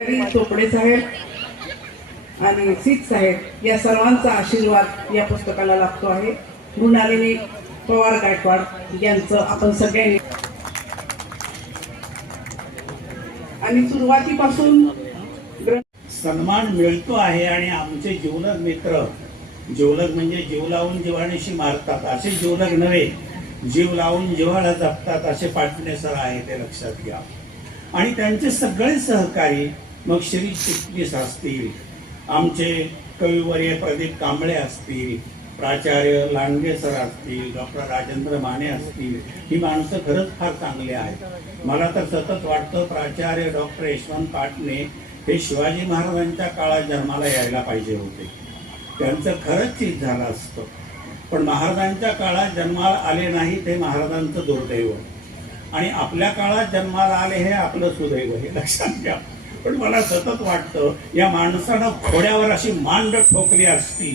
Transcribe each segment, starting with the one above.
चोपडे साहेब आणि सीत साहेब या सर्वांचा आशीर्वाद या पुस्तकाला लागतो आहे. मृणालिनी पवार गायकवाड यांचं आपण सगळ्यांनी आणि सुरुवातीपासून सन्मान मिळतो आहे आणि आमचे जीवलग मित्र जीवलग म्हणजे जीव लावून जिवाणीशी मारतात असे जीवलग नव्हे जीव लावून जिव्हाळा जपतात असे पाटणे सर आहे ते लक्षात घ्या. आणि त्यांचे सगळे सहकारी मग श्री चिटणीस असतील आमचे कविवर्य प्रदीप कांबळे असतील प्राचार्य लांडगे सर असतील डॉक्टर राजेंद्र माने असतील ही माणसं खरंच फार चांगली आहेत. मला तर सतत वाटतं प्राचार्य डॉक्टर यशवंत पाटणे हे शिवाजी महाराजांच्या काळात जन्माला यायला पाहिजे होते. त्यांचं खरंच चीज झालं असतं. पण महाराजांच्या काळात जन्माला आले नाही ते महाराजांचं दुर्दैव. आणि आपल्या काळात जन्माला आले हे आपलं सुदैव हे लक्षात घ्या. पण मला सतत वाटतं या माणसानं घोड्यावर अशी मांड ठोकली असती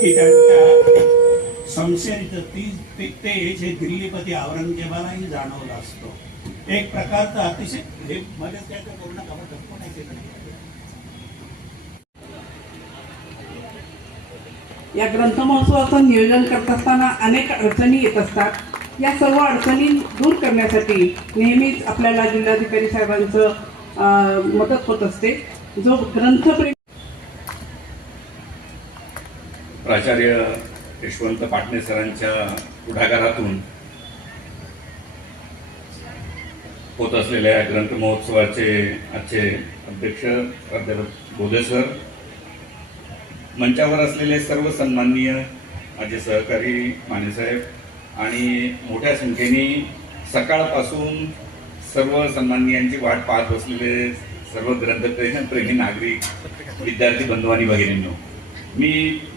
की त्यांच्या संशयाचं ती ते जे दिल्लीपती औरंगजेबालाही जाणवलं असतं. एक प्रकारचं अतिशय हे मध्ये त्याचं पूर्ण खबर या ग्रंथ महोत्सवाचं नियोजन करत असताना अनेक अडचणी येत असतात. या सर्व अडचणी दूर करण्यासाठी नेहमीच आपल्याला जिल्हाधिकारी साहेबांचं मदत होत असते. जो ग्रंथप्रेम प्राचार्य यशवंत पाटणे सरांच्या पुढाकारातून होत असलेल्या ग्रंथ महोत्सवाचे आजचे अध्यक्ष प्राध्यापक बोधे सर मंचावर असलेले सर्व सन्माननीय माझे सहकारी मानेसाहेब आणि मोठ्या संख्येने सकाळपासून सर्व सन्माननीयांची वाट पाहत बसलेले सर्व ग्रंथप्रेमी नागरिक विद्यार्थी बंधू आणि भगिनींनो मी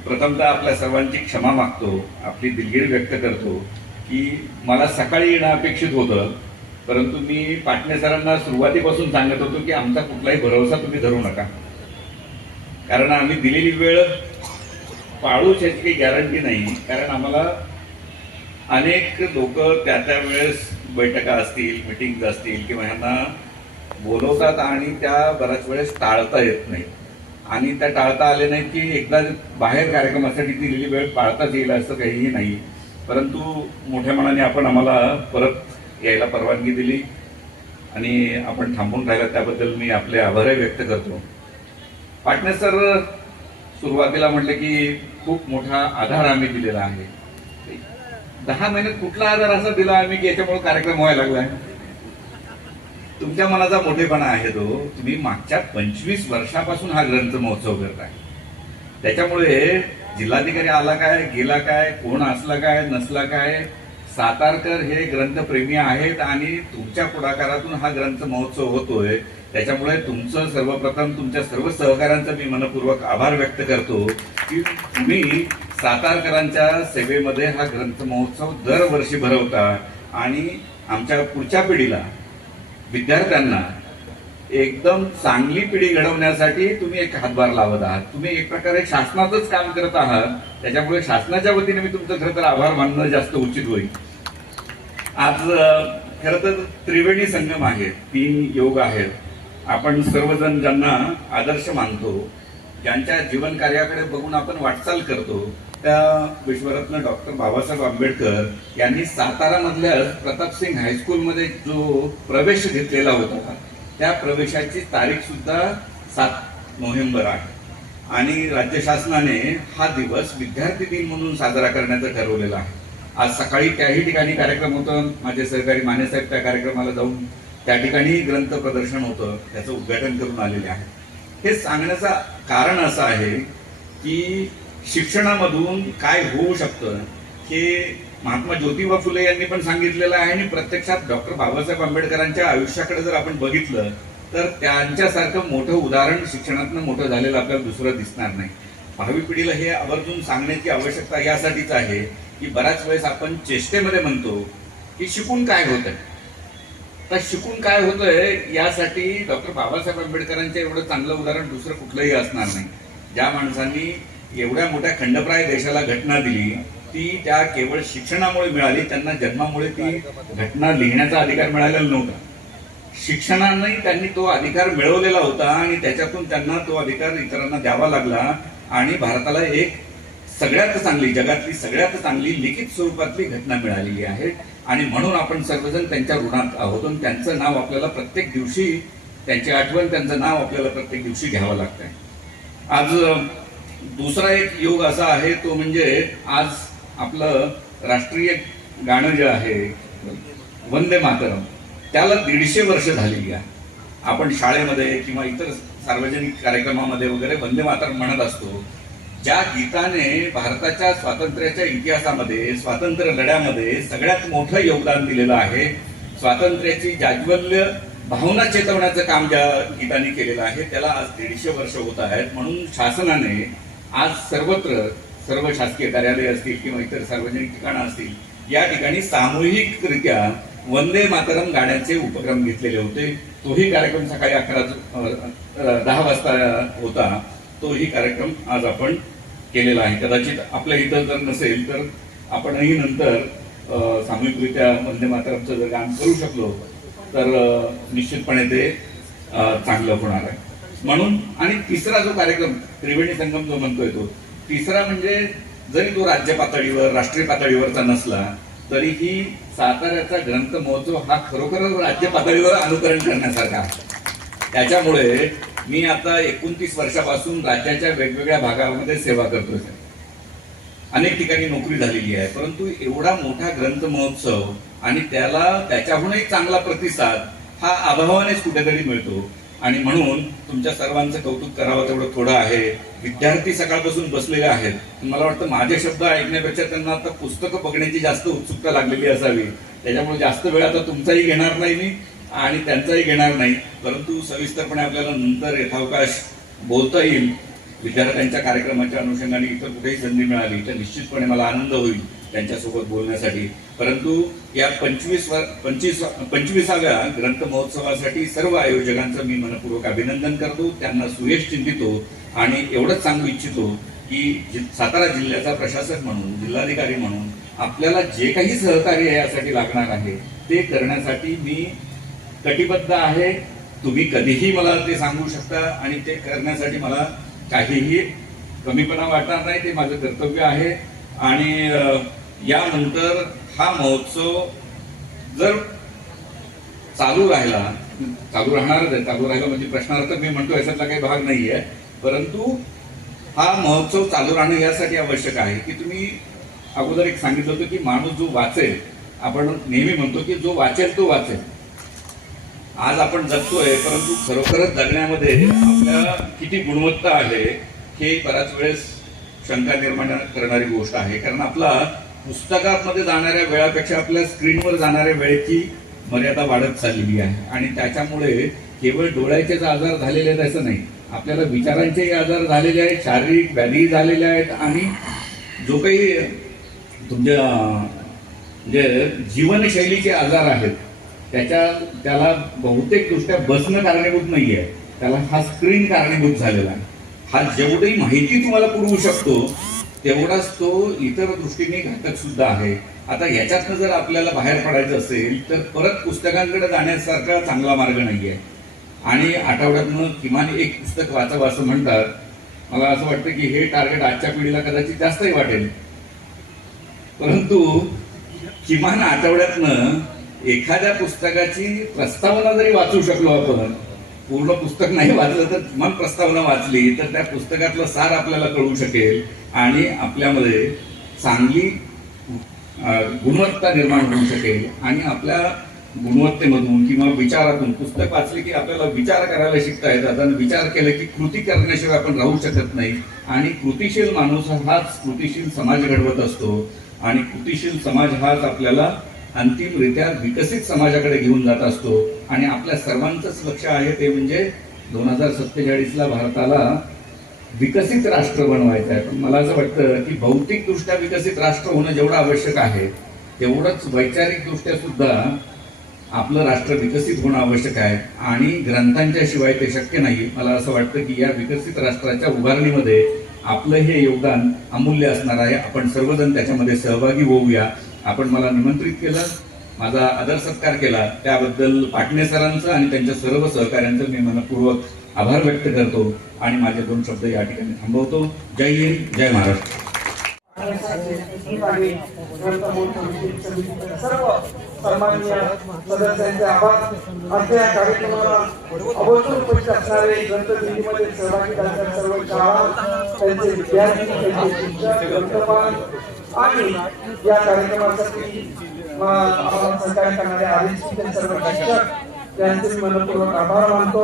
प्रथमतः आपल्या सर्वांची क्षमा मागतो आपली दिलगिरी व्यक्त करतो की मला सकाळी येणं अपेक्षित होतं परंतु मी पाटणे सरांना सुरुवातीपासून सांगत होतो की आमचा कुठलाही भरोसा तुम्ही धरू नका. कारण आम्ही दिलेली वेळ पाळूच याची काही गॅरंटी नाही कारण आम्हाला अनेक लोक त्या त्या वेळेस बैठका असतील मिटिंग असतील किंवा ह्यांना बोलवतात आणि त्या बऱ्याच वेळेस टाळता येत नाही. आणि त्या टाळता आले नाही की एकदा बाहेर कार्यक्रमासाठी दिलेली वेळ पाळताच येईल असं काहीही नाही. परंतु मोठ्या मनाने आपण आम्हाला परत यायला परवानगी दिली आणि आपण थांबून राहिला त्याबद्दल मी आपले आभारही व्यक्त करतो. पाटणे सर सुरुवातीला म्हटले की खूप मोठा आधार आम्ही दिलेला आहे. दहा महिन्यात कुठला आजार असा दिला आम्ही की याच्यामुळे कार्यक्रम व्हायला लागलाय? तुमच्या मनाचा मोठेपणा आहे तो. तुम्ही मागच्या पंचवीस वर्षापासून हा ग्रंथ महोत्सव करताय. त्याच्यामुळे जिल्हाधिकारी आला काय गेला काय कोण असला काय नसला काय सातारकर हे ग्रंथप्रेमी आहेत आणि तुमच्या पुढाकारातून हा ग्रंथ महोत्सव होतोय. त्याच्यामुळे तुमचं सर्वप्रथम तुमच्या सर्व सहकाऱ्यांचा मी मनपूर्वक आभार व्यक्त करतो. की तुम्ही सातारकरांच्या सेवेमध्ये हा ग्रंथ महोत्सव दरवर्षी भरवता आणि आमच्या पुढच्या पिढीला विद्यार्थ्यांना एकदम चांगली पिढी घडवण्यासाठी तुम्ही एक हातभार लावत आहात. तुम्ही एक प्रकारे शासनाचंच काम करत आहात. त्याच्यामुळे शासनाच्या वतीने मी तुमचं खरं तर आभार मानणं जास्त उचित होईल. आज खर तर त्रिवेणी संगम आहे तीन योग आहेत. आपण सर्वजण ज्यांना आदर्श मानतो ज्यांच्या जीवन कार्याकडे बघून आपण वाटचाल करतो. त्या विश्वरत्न डॉक्टर बाबासाहेब आंबेडकर यांनी सातारा मधल्या प्रतापसिंग हायस्कूलमध्ये जो प्रवेश घेतलेला होता त्या प्रवेशाची तारीख सुद्धा सात नोव्हेंबर आहे. आणि राज्य शासनाने हा दिवस विद्यार्थी दिन म्हणून साजरा करण्याचं ठरवलेलं आहे. आज सकाळी त्याही ठिकाणी कार्यक्रम होतं. माझे सहकारी मानेसाहेब त्या कार्यक्रमाला जाऊन त्या ठिकाणी ग्रंथ प्रदर्शन होतं. त्याचं उद्घाटन करून आलेले आहे हे सांगण्याचं कारण असं आहे की शिक्षणामधून काय होऊ शकतं हे महात्मा ज्योतिबा फुले यांनी पण सांगितलेलं आहे आणि प्रत्यक्षात डॉक्टर बाबासाहेब आंबेडकरांच्या आयुष्याकडे जर आपण बघितलं तर त्यांच्यासारखं मोठं उदाहरण शिक्षणातनं मोठं झालेलं आपल्याला दुसरं दिसणार नाही. भावी पिढीला हे आवर्जून सांगण्याची आवश्यकता यासाठीच आहे की बऱ्याच वेळेस आपण चेष्टेमध्ये म्हणतो की शिकून काय होतं तर शिकून काय होतंय यासाठी डॉक्टर बाबासाहेब आंबेडकरांचं एवढं चांगलं उदाहरण दुसरं कुठलंही असणार नाही. ज्या माणसांनी एवढ्या मोठ्या खंडप्राय देशाला घटना दिली ती त्या केवळ शिक्षणामुळे मिळाली त्यांना जन्मामुळे ती घटना लिहिण्याचा अधिकार मिळालेला नव्हता. शिक्षणाने त्यांनी तो अधिकार मिळवलेला होता आणि त्याच्यातून त्यांना तो अधिकार इतरांना द्यावा लागला आणि भारताला एक सगळ्यात चांगली जगातली सगळ्यात चांगली लिखित स्वरूपातली घटना मिळालेली आहे. आणि म्हणून आपण सर्वजण त्यांच्या ऋणात आहोत आणि त्यांचं नाव आपल्याला प्रत्येक दिवशी त्यांची आठवण त्यांचं नाव आपल्याला प्रत्येक दिवशी घ्यावं लागतंय. आज दुसरा एक योग असा आहे तो म्हणजे आज आपलं राष्ट्रीय गाणं जे आहे वंदे मातरम त्याला दीडशे वर्ष झालेली आहे. आपण शाळेमध्ये किंवा इतर सार्वजनिक कार्यक्रमामध्ये वगैरे वंदे मातरम म्हणत असतो. ज्या गीताने भारताच्या स्वातंत्र्याच्या इतिहासामध्ये स्वातंत्र्य लढ्यामध्ये सगळ्यात मोठं योगदान दिलेलं आहे स्वातंत्र्याची जाज्वल्य भावना चेतवण्याचं काम ज्या गीताने केलेलं आहे त्याला आज दीडशे वर्ष होत आहेत. म्हणून शासनाने आज सर्वत्र सर्व शासकीय कार्यालय असतील किंवा इतर सार्वजनिक ठिकाणं असतील या ठिकाणी सामूहिकरित्या वंदे मातरम गाण्याचे उपक्रम घेतलेले होते. तोही कार्यक्रम सकाळी अकरा दहा वाजता होता. तोही कार्यक्रम आज आपण केलेला आहे. कदाचित आपल्या इथं जर नसेल तर आपणही नंतर सामूहिकरित्या वंदे मातरमचं जर काम करू शकलो तर निश्चितपणे ते चांगलं होणार आहे. म्हणून आणि तिसरा जो कार्यक्रम त्रिवेणी संगम जो म्हणतोय तो तिसरा म्हणजे जरी तो राज्य पातळीवर राष्ट्रीय पातळीवरचा नसला तरीही साताऱ्याचा ग्रंथ महोत्सव हा खरोखरच राज्य पातळीवर अनुकरण करण्यासारखा आहे. त्याच्यामुळे मी आता एकोणतीस वर्षापासून राज्याच्या वेगवेगळ्या भागामध्ये सेवा करतोय. अनेक ठिकाणी नोकरी झालेली आहे परंतु एवढा मोठा ग्रंथ महोत्सव आणि त्याला त्याच्याहूनही चांगला प्रतिसाद हा अभावानेच कुठेतरी मिळतो. आणि म्हणून तुमच्या सर्वांचं कौतुक करावं तेवढं थोडं आहे. विद्यार्थी सकाळपासून बसलेले आहेत. मला वाटतं माझे शब्द ऐकण्यापेक्षा त्यांना आता पुस्तकं बघण्याची जास्त उत्सुकता लागलेली असावी. त्याच्यामुळे जास्त वेळ आता तुमचाही घेणार नाही मी. आणि त्यांचाही घेणार नाही. परंतु सविस्तरपणे आपल्याला नंतर यथावकाश बोलता येईल. विद्यार्थ्यांच्या कार्यक्रमाच्या अनुषंगाने इतर कुठेही संधी मिळाली तर निश्चितपणे मला आनंद होईल त्यांच्यासोबत बोलण्यासाठी. परंतु या पंचवीस वर पंचवीस पंचवीसाव्या ग्रंथ महोत्सवासाठी सर्व आयोजकांचं मी मनपूर्वक अभिनंदन करतो. त्यांना सुयश चिंतितो आणि एवढंच सांगू इच्छितो की जि- सातारा जिल्ह्याचा प्रशासक म्हणून जिल्हाधिकारी म्हणून आपल्याला जे काही सहकार्य यासाठी लागणार आहे ते करण्यासाठी मी कटिबद्ध आहे. तुम्ही कधीही मला ते सांगू शकता आणि ते करण्यासाठी मला काहीही कमीपणा वाटणार नाही. ते माझं कर्तव्य आहे. आणि यानंतर हा महोत्सव जर चालू राहिला चालू राहणारच आहे चालू राहिला म्हणजे प्रश्नार्थ मी म्हणतो याच्यातला काही भाग नाही आहे परंतु हा महोत्सव चालू राहणं यासाठी आवश्यक आहे की तुम्ही अगोदर एक सांगितलं होतं की माणूस जो वाचेल आपण नेहमी म्हणतो की जो वाचेल तो वाचेल. आज आपण जगतोय परंतु खरोखरच जगण्यामध्ये आपल्या किती गुणवत्ता आहे हे बऱ्याच वेळेस शंका निर्माण करणारी गोष्ट आहे. कारण आपला पुस्तकामध्ये जाणाऱ्या वेळापेक्षा आपल्या स्क्रीनवर जाणाऱ्या वेळेची मर्यादा वाढत चाललेली आहे. आणि त्याच्यामुळे केवळ डोळ्याचेच आजार झालेले आहेत असं नाही आपल्याला विचारांचेही आजार झालेले आहेत शारीरिक व्याधीही झालेल्या आहेत आणि जो काही तुमच्या जे जीवनशैलीचे आजार आहेत त्याच्या त्याला बहुतेक दृष्ट्या बसणं कारणीभूत नाहीये. त्याला हा स्क्रीन कारणीभूत झालेला आहे. हा जेवढी माहिती तुम्हाला पुरवू शकतो तेवढाच तो इतर दृष्टीने घातक सुद्धा आहे. आता याच्यातनं जर आपल्याला बाहेर पडायचं असेल तर परत पुस्तकांकडे जाण्यासारखा चांगला मार्ग नाही आहे आणि आठवड्यातनं किमान एक पुस्तक वाचावं असं म्हणतात मला असं वाटतं की हे टार्गेट आजच्या पिढीला कदाचित जास्तही वाटेल. परंतु किमान आठवड्यातनं एखाद्या पुस्तकाची प्रस्तावना जरी वाचू शकलो आपण पूर्ण पुस्तक नाही वाचलं तर किमान प्रस्तावना वाचली तर त्या पुस्तकातलं सार आपल्याला कळू शकेल आणि आपल्यामध्ये चांगली गुणवत्ता निर्माण होऊ शकेल आणि आपल्या गुणवत्तेमधून किंवा विचारातून पुस्तक वाचले की आपल्याला विचार करायला शिकता येतात आणि विचार केले की कृती करण्याशिवाय आपण राहू शकत नाही. आणि कृतिशील माणूस हाच कृतिशील समाज घडवत असतो आणि कृतिशील समाज हाच आपल्याला अंतिमरित्या विकसित समाजाकडे घेऊन जात असतो आणि आपल्या सर्वांचंच लक्ष आहे ते म्हणजे दोन हजार सत्तेचाळीसला भारताला विकसित राष्ट्र बनवायचं आहे. पण मला असं वाटतं की भौतिकदृष्ट्या विकसित राष्ट्र होणं जेवढं आवश्यक आहे तेवढंच वैचारिकदृष्ट्या सुद्धा आपलं राष्ट्र विकसित होणं आवश्यक आहे. आणि ग्रंथांच्या शिवाय ते शक्य नाही. मला असं वाटतं की या विकसित राष्ट्राच्या उभारणीमध्ये आपलं हे योगदान अमूल्य असणार आहे. आपण सर्वजण त्याच्यामध्ये सहभागी होऊया. आपण मला निमंत्रित केलं माझा आदर सत्कार केला. त्याबद्दल पाटणे सरांचं आणि त्यांच्या सर्व सहकाऱ्यांचं मी मनपूर्वक आभार व्यक्त करतो आणि माझे दोन शब्द या ठिकाणी थांबवतो. जय हिंद जय महाराष्ट्र. सर्व सन्माननीय सदस्यांचे आभार आजच्या या कार्यक्रमाला अवश्य उपस्थित असणारे ग्रंथदिंडीमध्ये सहभागी झालेल्या सर्व शाळा त्यांचे विद्यार्थी त्यांचे शिक्षक ग्रंथपाल आणि या कार्यक्रमासाठी आपण आम्हाला सहकार्य करणारे आदेश सर्व शिक्षक त्यांचे मनपूर्वक आभार मानतो.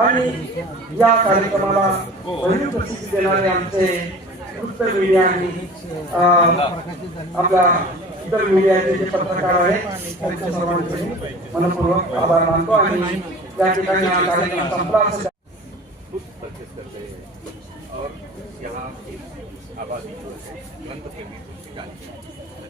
आणि या कार्यक्रमाला भरीव प्रसिद्धी देणारे आमचे वृत्त मीडिया आणि आपला इतर मीडियाचे जे पत्रकार आहेत त्यांच्या सर्वांचे मनपूर्वक आभार मानतो. आणि या ठिकाणी हा कार्यक्रम संपला. असेल और यहाँ की आबादी जो है ग्रंथ प्रेमी। है